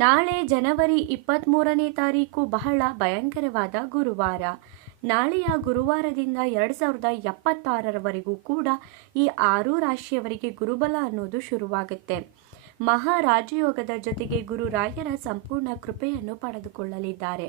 ನಾಳೆ ಜನವರಿ ಇಪ್ಪತ್ತ್ಮೂರನೇ ತಾರೀಕು ಬಹಳ ಭಯಂಕರವಾದ ಗುರುವಾರ. ನಾಳೆಯ ಗುರುವಾರದಿಂದ ಎರಡು ಸಾವಿರದ ಎಪ್ಪತ್ತಾರರವರೆಗೂ ಕೂಡ ಈ ಆರು ರಾಶಿಯವರಿಗೆ ಗುರುಬಲ ಅನ್ನೋದು ಶುರುವಾಗುತ್ತೆ. ಮಹಾರಾಜಯೋಗದ ಜೊತೆಗೆ ಗುರುರಾಯರ ಸಂಪೂರ್ಣ ಕೃಪೆಯನ್ನು ಪಡೆದುಕೊಳ್ಳಲಿದ್ದಾರೆ.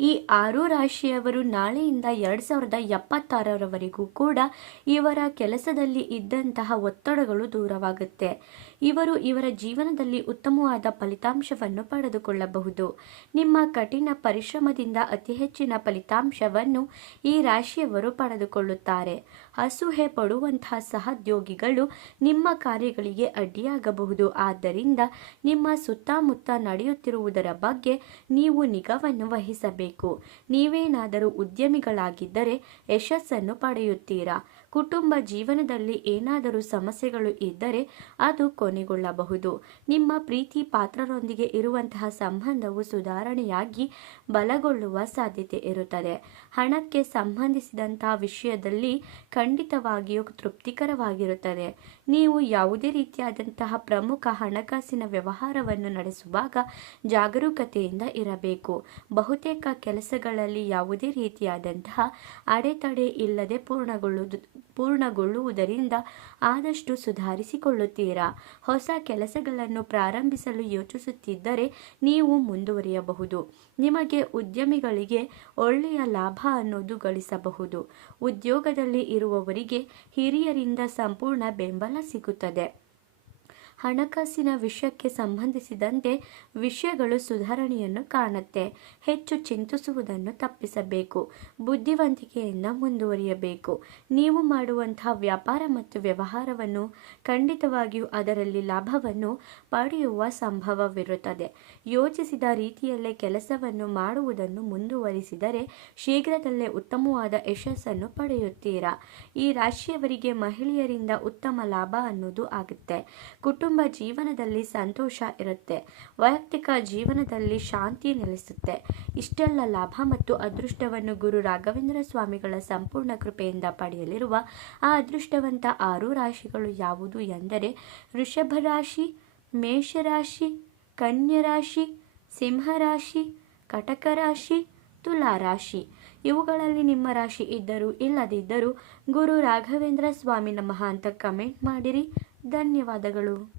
ಈ ಆರು ರಾಶಿಯವರು ನಾಳೆಯಿಂದ ಎರಡು ಸಾವಿರದ ಎಪ್ಪತ್ತಾರರವರೆಗೂ ಕೂಡ ಇವರ ಕೆಲಸದಲ್ಲಿ ಇದ್ದಂತಹ ಒತ್ತಡಗಳು ದೂರವಾಗುತ್ತೆ. ಇವರು ಇವರ ಜೀವನದಲ್ಲಿ ಉತ್ತಮವಾದ ಫಲಿತಾಂಶವನ್ನು ಪಡೆದುಕೊಳ್ಳಬಹುದು. ನಿಮ್ಮ ಕಠಿಣ ಪರಿಶ್ರಮದಿಂದ ಅತಿ ಹೆಚ್ಚಿನ ಫಲಿತಾಂಶವನ್ನು ಈ ರಾಶಿಯವರು ಪಡೆದುಕೊಳ್ಳುತ್ತಾರೆ. ಅಸೂಹೆ ಪಡುವಂತಹ ಸಹೋದ್ಯೋಗಿಗಳು ನಿಮ್ಮ ಕಾರ್ಯಗಳಿಗೆ ಅಡ್ಡಿಯಾಗಬಹುದು. ಆದ್ದರಿಂದ ನಿಮ್ಮ ಸುತ್ತಮುತ್ತ ನಡೆಯುತ್ತಿರುವುದರ ಬಗ್ಗೆ ನೀವು ನಿಗಾವನ್ನು ವಹಿಸಬೇಕು. ನೀವೇನಾದರೂ ಉದ್ಯಮಿಗಳಾಗಿದ್ದರೆ ಯಶಸ್ಸನ್ನು ಪಡೆಯುತ್ತೀರಾ? ಕುಟುಂಬ ಜೀವನದಲ್ಲಿ ಏನಾದರೂ ಸಮಸ್ಯೆಗಳು ಇದ್ದರೆ ಅದು ಕೊನೆಗೊಳ್ಳಬಹುದು. ನಿಮ್ಮ ಪ್ರೀತಿ ಪಾತ್ರರೊಂದಿಗೆ ಇರುವಂತಹ ಸಂಬಂಧವು ಸುಧಾರಣೆಯಾಗಿ ಬಲಗೊಳ್ಳುವ ಸಾಧ್ಯತೆ ಇರುತ್ತದೆ. ಹಣಕ್ಕೆ ಸಂಬಂಧಿಸಿದಂತಹ ವಿಷಯದಲ್ಲಿ ಖಂಡಿತವಾಗಿಯೂ ತೃಪ್ತಿಕರವಾಗಿರುತ್ತದೆ. ನೀವು ಯಾವುದೇ ರೀತಿಯಾದಂತಹ ಪ್ರಮುಖ ಹಣಕಾಸಿನ ವ್ಯವಹಾರವನ್ನು ನಡೆಸುವಾಗ ಜಾಗರೂಕತೆಯಿಂದ ಇರಬೇಕು. ಬಹುತೇಕ ಕೆಲಸಗಳಲ್ಲಿ ಯಾವುದೇ ರೀತಿಯಾದಂತಹ ಅಡೆತಡೆ ಇಲ್ಲದೆ ಪೂರ್ಣಗೊಳ್ಳುವುದು ಪೂರ್ಣಗೊಳ್ಳುವುದರಿಂದ ಆದಷ್ಟು ಸುಧಾರಿಸಿಕೊಳ್ಳುತ್ತೀರಾ? ಹೊಸ ಕೆಲಸಗಳನ್ನು ಪ್ರಾರಂಭಿಸಲು ಯೋಚಿಸುತ್ತಿದ್ದರೆ ನೀವು ಮುಂದುವರಿಯಬಹುದು. ನಿಮಗೆ ಉದ್ಯಮಿಗಳಿಗೆ ಒಳ್ಳೆಯ ಲಾಭ ಅನ್ನೋದು ಗಳಿಸಬಹುದು. ಉದ್ಯೋಗದಲ್ಲಿ ಇರುವವರಿಗೆ ಹಿರಿಯರಿಂದ ಸಂಪೂರ್ಣ ಬೆಂಬಲ ಸಿಗುತ್ತದೆ. ಹಣಕಾಸಿನ ವಿಷಯಕ್ಕೆ ಸಂಬಂಧಿಸಿದಂತೆ ವಿಷಯಗಳು ಸುಧಾರಣೆಯನ್ನು ಕಾಣುತ್ತೆ. ಹೆಚ್ಚು ಚಿಂತಿಸುವುದನ್ನು ತಪ್ಪಿಸಬೇಕು. ಬುದ್ಧಿವಂತಿಕೆಯನ್ನು ಮುಂದುವರಿಯಬೇಕು. ನೀವು ಮಾಡುವಂತಹ ವ್ಯಾಪಾರ ಮತ್ತು ವ್ಯವಹಾರವನ್ನು ಖಂಡಿತವಾಗಿಯೂ ಅದರಲ್ಲಿ ಲಾಭವನ್ನು ಪಡೆಯುವ ಸಂಭವವಿರುತ್ತದೆ. ಯೋಚಿಸಿದ ರೀತಿಯಲ್ಲೇ ಕೆಲಸವನ್ನು ಮಾಡುವುದನ್ನು ಮುಂದುವರಿಸಿದರೆ ಶೀಘ್ರದಲ್ಲೇ ಉತ್ತಮವಾದ ಯಶಸ್ಸನ್ನು ಪಡೆಯುತ್ತೀರಾ? ಈ ರಾಶಿಯವರಿಗೆ ಮಹಿಳೆಯರಿಂದ ಉತ್ತಮ ಲಾಭ ಅನ್ನೋದು ಆಗುತ್ತೆ. ಕುಟುಂಬ ಜೀವನದಲ್ಲಿ ಸಂತೋಷ ಇರುತ್ತೆ. ವೈಯಕ್ತಿಕ ಜೀವನದಲ್ಲಿ ಶಾಂತಿ ನೆಲೆಸುತ್ತೆ. ಇಷ್ಟೆಲ್ಲ ಲಾಭ ಮತ್ತು ಅದೃಷ್ಟವನ್ನು ಗುರು ರಾಘವೇಂದ್ರ ಸ್ವಾಮಿಗಳ ಸಂಪೂರ್ಣ ಕೃಪೆಯಿಂದ ಪಡೆಯಲಿರುವ ಆ ಅದೃಷ್ಟವಂತ ಆರು ರಾಶಿಗಳು ಯಾವುದು ಎಂದರೆ ವೃಷಭ ರಾಶಿ, ಮೇಷರಾಶಿ ಕನ್ಯರಾಶಿ ಸಿಂಹರಾಶಿ ಕಟಕ ರಾಶಿ, ತುಲಾ ರಾಶಿ. ಇವುಗಳಲ್ಲಿ ನಿಮ್ಮ ರಾಶಿ ಇದ್ದರೂ ಇಲ್ಲದಿದ್ದರೂ ಗುರು ರಾಘವೇಂದ್ರ ಸ್ವಾಮಿ ನಮಃ ಅಂತ ಕಮೆಂಟ್ ಮಾಡಿರಿ. ಧನ್ಯವಾದಗಳು.